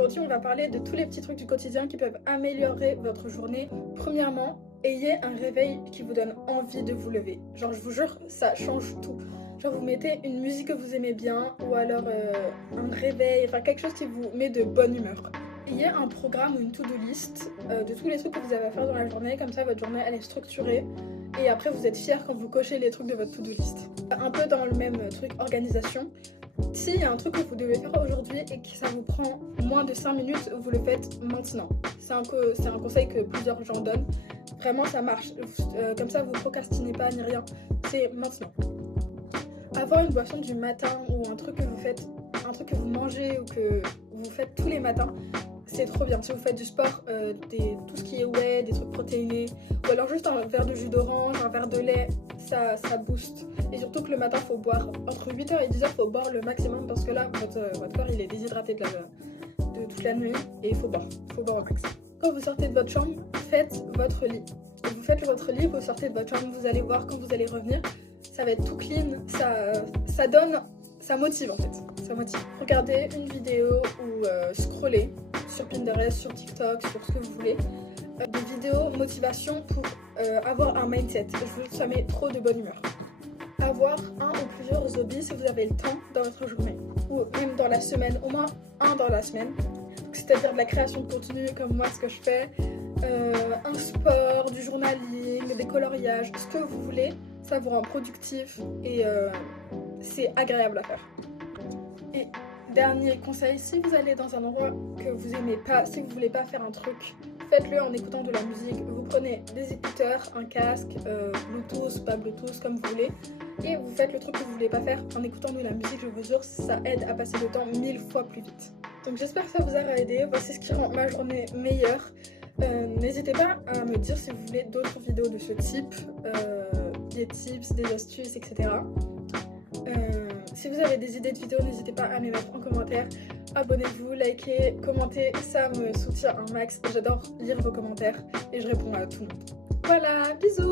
Aujourd'hui, on va parler de tous les petits trucs du quotidien qui peuvent améliorer votre journée. Premièrement, ayez un réveil qui vous donne envie de vous lever. Genre, je vous jure, ça change tout. Genre, vous mettez une musique que vous aimez bien ou alors un réveil, enfin quelque chose qui vous met de bonne humeur. Ayez un programme ou une to-do list de tous les trucs que vous avez à faire dans la journée. Comme ça, votre journée, elle est structurée. Et après, vous êtes fiers quand vous cochez les trucs de votre to-do list. Un peu dans le même truc, organisation. S'il y a un truc que vous devez faire aujourd'hui et que ça vous prend moins de 5 minutes, vous le faites maintenant. C'est un conseil que plusieurs gens donnent. Vraiment, ça marche. Comme ça, vous procrastinez pas ni rien. C'est maintenant. Avoir une boisson du matin ou un truc que vous faites, un truc que vous mangez ou que vous faites tous les matins, c'est trop bien. Si vous faites du sport, tout ce qui est whey, des trucs protéinés, ou alors juste un verre de jus d'orange, un verre de lait, ça booste. Et surtout que le matin, il faut boire entre 8h et 10h, il faut boire le maximum parce que là, votre corps il est déshydraté de toute la nuit et il faut boire au max. Quand vous sortez de votre chambre, faites votre lit. Vous faites votre lit, vous sortez de votre chambre, vous allez voir quand vous allez revenir, ça va être tout clean, ça motive en fait. Ça motive. Regardez une vidéo ou scrollez sur Pinterest, sur TikTok, sur ce que vous voulez. Des vidéos motivation pour avoir un mindset. Je veux que ça met trop de bonne humeur. Avoir un ou plusieurs hobbies si vous avez le temps dans votre journée. Ou même dans la semaine, au moins un dans la semaine. C'est-à-dire de la création de contenu comme moi ce que je fais. Un sport, du journaling, des coloriages, ce que vous voulez. Ça vous rend productif et c'est agréable à faire. Et dernier conseil, si vous allez dans un endroit que vous aimez pas, si vous voulez pas faire un truc, faites-le en écoutant de la musique. Vous prenez des écouteurs, un casque, Bluetooth, pas Bluetooth, comme vous voulez, et vous faites le truc que vous voulez pas faire en écoutant de la musique. Je vous jure, ça aide à passer le temps 1000 fois plus vite. Donc j'espère que ça vous aura aidé. Voici ce qui rend ma journée meilleure. N'hésitez pas à me dire si vous voulez d'autres vidéos de ce type, des tips, des astuces, etc. Si vous avez des idées de vidéos, n'hésitez pas à me les mettre en commentaire. Abonnez-vous, likez, commentez, ça me soutient un max. J'adore lire vos commentaires et je réponds à tout le monde. Voilà, bisous!